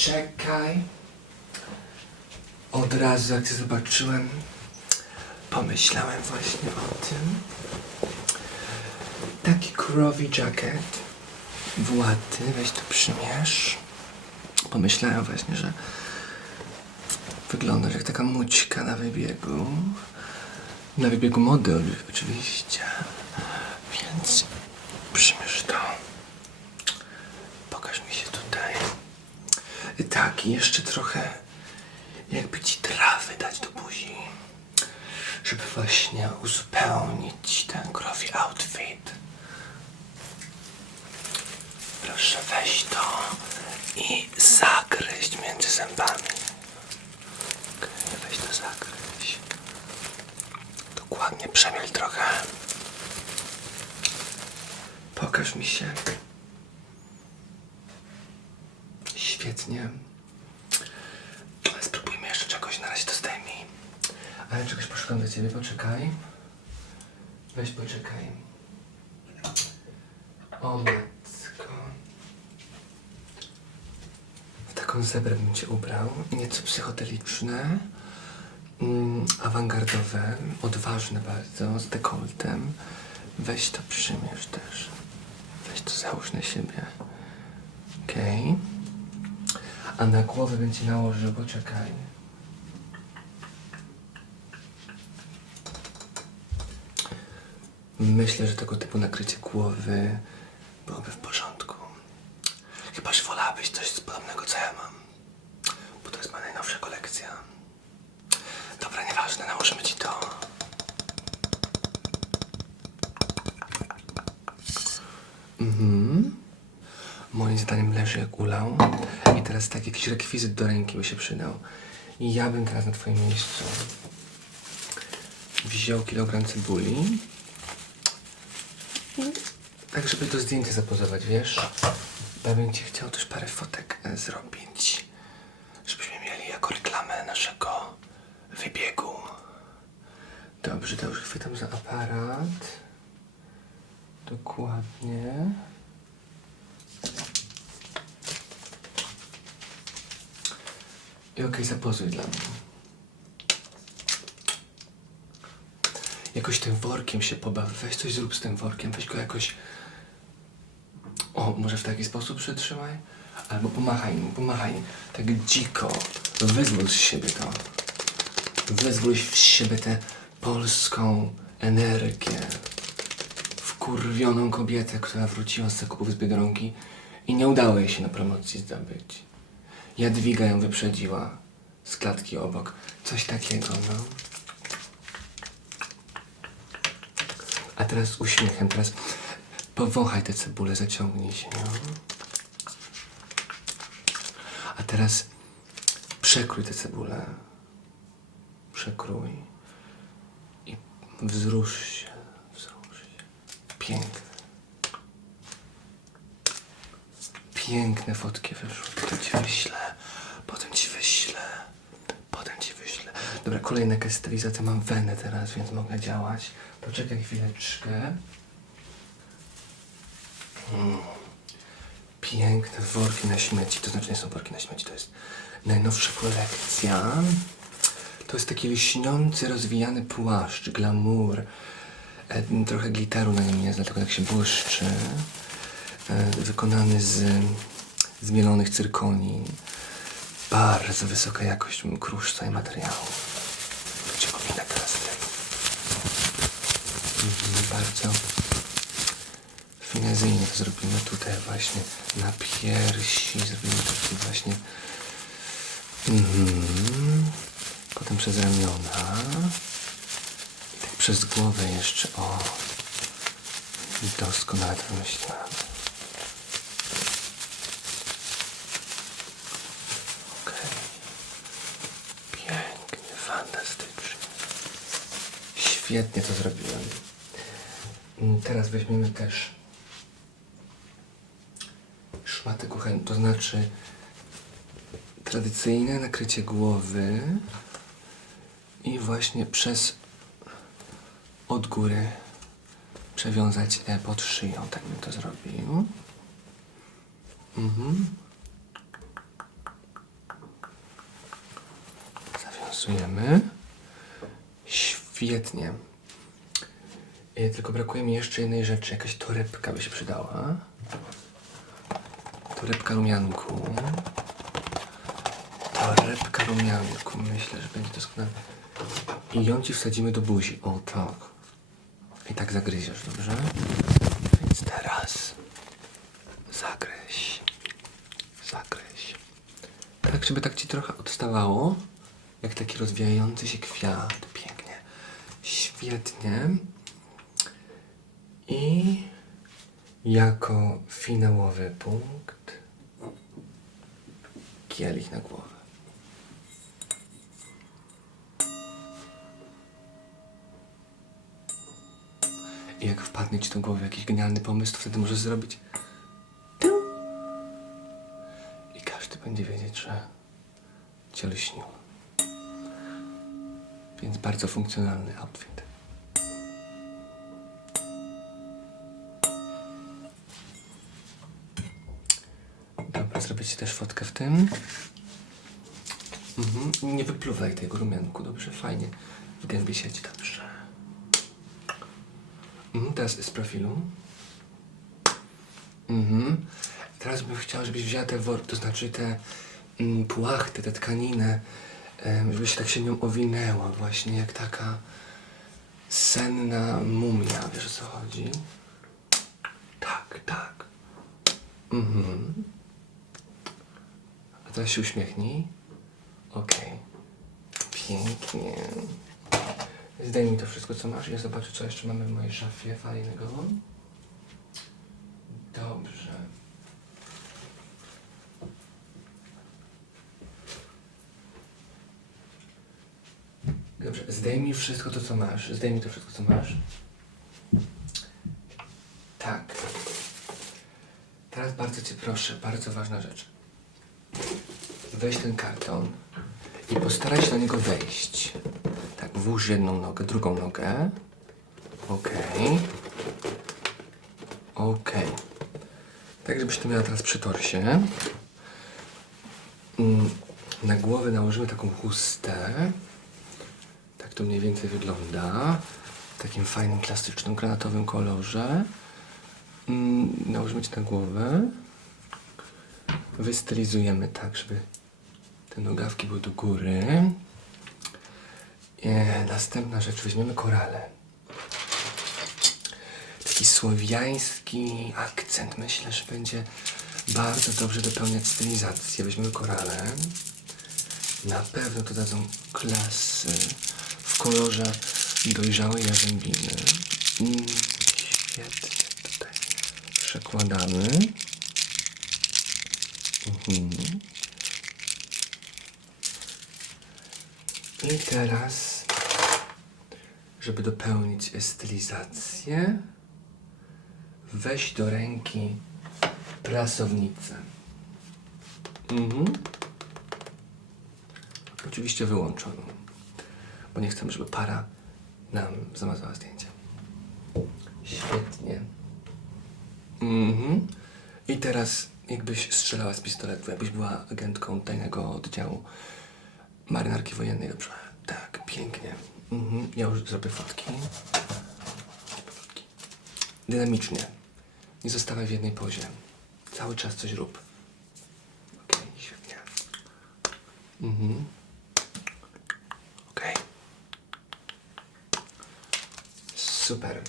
czekaj. Od razu jak cię zobaczyłem, pomyślałem właśnie o tym. Taki królowi jacket, właty, weź to przymierz. Pomyślałem właśnie, że wyglądasz jak taka mućka na wybiegu. Na wybiegu mody oczywiście. Więc Tak, i jeszcze trochę jakby ci trawy dać do buzi. Żeby właśnie uzupełnić ten krowi outfit. Proszę weź to i zagryźć między zębami. Weź to zagryźć. Dokładnie przemiel trochę. Pokaż mi się. Świetnie. Spróbujmy jeszcze czegoś, na razie to zdejmij. Ale czegoś poszukam do ciebie, poczekaj. Weź poczekaj. O matko. W taką zebrę bym cię ubrał. Nieco psychodeliczne. Mm, awangardowe, odważne bardzo, z dekoltem. Weź to przymierz też. Weź to załóż na siebie. Okej. A na głowę będzie nałożył, poczekaj. Myślę, że tego typu nakrycie głowy byłoby w porządku. Chyba, że wolałabyś coś podobnego, co ja mam. Bo to jest moja najnowsza kolekcja. Dobra, nieważne, nałożymy ci to. Mhm. Moim zdaniem leży jak ulał. I teraz tak, jakiś rekwizyt do ręki by się przydał. I ja bym teraz na twoim miejscu wziął kilogram cebuli. Tak, żeby do zdjęcia zapozować, wiesz? Ja bym ci chciał też parę fotek e, zrobić. Żebyśmy mieli jako reklamę naszego wybiegu. Dobrze, to już chwytam za aparat. Dokładnie. I okej, zapozuj dla mnie. Jakoś tym workiem się pobaw. Weź coś zrób z tym workiem. Weź go jakoś... O, może w taki sposób przytrzymaj? Albo pomachaj mu, pomachaj. Tak dziko. Wyzwól z siebie to. Wyzwól z siebie tę polską energię. Wkurwioną kobietę, która wróciła z zakupów z Biedronki i nie udało jej się na promocji zdobyć. Jadwiga ją wyprzedziła z klatki obok. Coś takiego, no. A teraz uśmiechem, teraz powąchaj tę cebulę, zaciągnij się, no. A teraz przekrój tę cebulę. Przekrój. I wzrusz się, wzrusz się. Piękne. Piękne fotki wyszły. Potem ci wyślę. Potem ci wyślę. Potem ci wyślę. Dobra, kolejna stylizacja. Mam wenę teraz, więc mogę działać. Poczekaj chwileczkę. Mm. Piękne worki na śmieci. To znaczy nie są worki na śmieci, to jest najnowsza kolekcja. To jest taki lśniący, rozwijany płaszcz, glamour. E, trochę glitteru na nim jest, dlatego tak się błyszczy. E, wykonany z zmielonych cyrkoni. Bardzo wysoka jakość kruszca i materiału. To cię powinna teraz tym. Mhm, bardzo finezyjnie to zrobimy tutaj właśnie na piersi. Zrobimy taki właśnie mhm. potem przez ramiona i tak przez głowę jeszcze o doskonale to wymyśliłem okej pięknie, fantastycznie świetnie to zrobiłem teraz weźmiemy też szmatę kuchenną, to znaczy tradycyjne nakrycie głowy i właśnie przez od góry przewiązać e, pod szyją, tak bym to zrobił. Mhm. Zawiązuję. Pasujemy. Świetnie. E, Tylko brakuje mi jeszcze jednej rzeczy. Jakaś torebka by się przydała. Torebka rumianku. Torebka rumianku. Myślę, że będzie doskonale. I ją ci wsadzimy do buzi. O tak. I tak zagryziesz, dobrze? Więc teraz zagryź. Zagryź. Tak, żeby tak ci trochę odstawało. Jak taki rozwijający się kwiat. Pięknie. Świetnie. I jako finałowy punkt kielich na głowę. I jak wpadnie ci do głowy jakiś genialny pomysł, to wtedy możesz zrobić. I każdy będzie wiedzieć, że cię lśniło. Więc bardzo funkcjonalny outfit. Też fotkę w tym. Mhm. Nie wypluwaj tego rumianku, dobrze? Fajnie. W gębie siedzi, dobrze. Mhm, teraz z profilu. Mhm. Teraz bym chciał, żebyś wzięła te wor, to znaczy te mm, płachty, tę tkaninę, żebyś tak się nią owinęła właśnie, jak taka senna mumia, wiesz o co chodzi? Tak, tak. Mhm. A teraz się uśmiechnij. Okej. Pięknie. Zdejmij to wszystko, co masz. Ja zobaczę, co jeszcze mamy w mojej szafie fajnego. Dobrze. Dobrze, zdejmij wszystko to, co masz. Zdejmij to wszystko, co masz. Tak. Teraz bardzo Cię proszę, bardzo ważna rzecz. Weź ten karton i postaraj się na niego wejść. Tak, włóż jedną nogę, drugą nogę. Okej. Okej. Tak, żebyś to miała teraz przy torsie. Mm, Na głowę nałożymy taką chustę. Tak to mniej więcej wygląda. W takim fajnym, klasycznym, granatowym kolorze. Mm, Nałożymy ci na głowę. Wystylizujemy tak, żeby te nogawki były do góry. E, następna rzecz, weźmiemy korale. Taki słowiański akcent. Myślę, że będzie bardzo dobrze dopełniać stylizację. Weźmiemy korale. Na pewno to dadzą klasy w kolorze dojrzałej jarzębiny. Świetnie tutaj przekładamy. Mhm. I teraz, żeby dopełnić stylizację, weź do ręki prasownicę. Mhm. Oczywiście wyłączoną, bo nie chcemy, żeby para nam zamazała zdjęcie. Świetnie. Mhm. I teraz, jakbyś strzelała z pistoletu, jakbyś była agentką tajnego oddziału marynarki wojennej, dobrze? Tak, pięknie. Mhm. Ja już zrobię fotki. fotki. Dynamicznie. Nie zostawaj w jednej pozie. Cały czas coś rób. Okej, świetnie. Mhm. Okej. Super.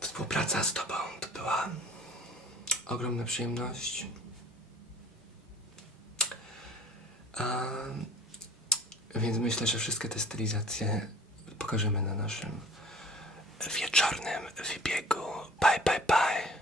Współpraca z Tobą to była ogromna przyjemność. A, więc myślę, że wszystkie te stylizacje pokażemy na naszym wieczornym wybiegu. Bye, bye, bye.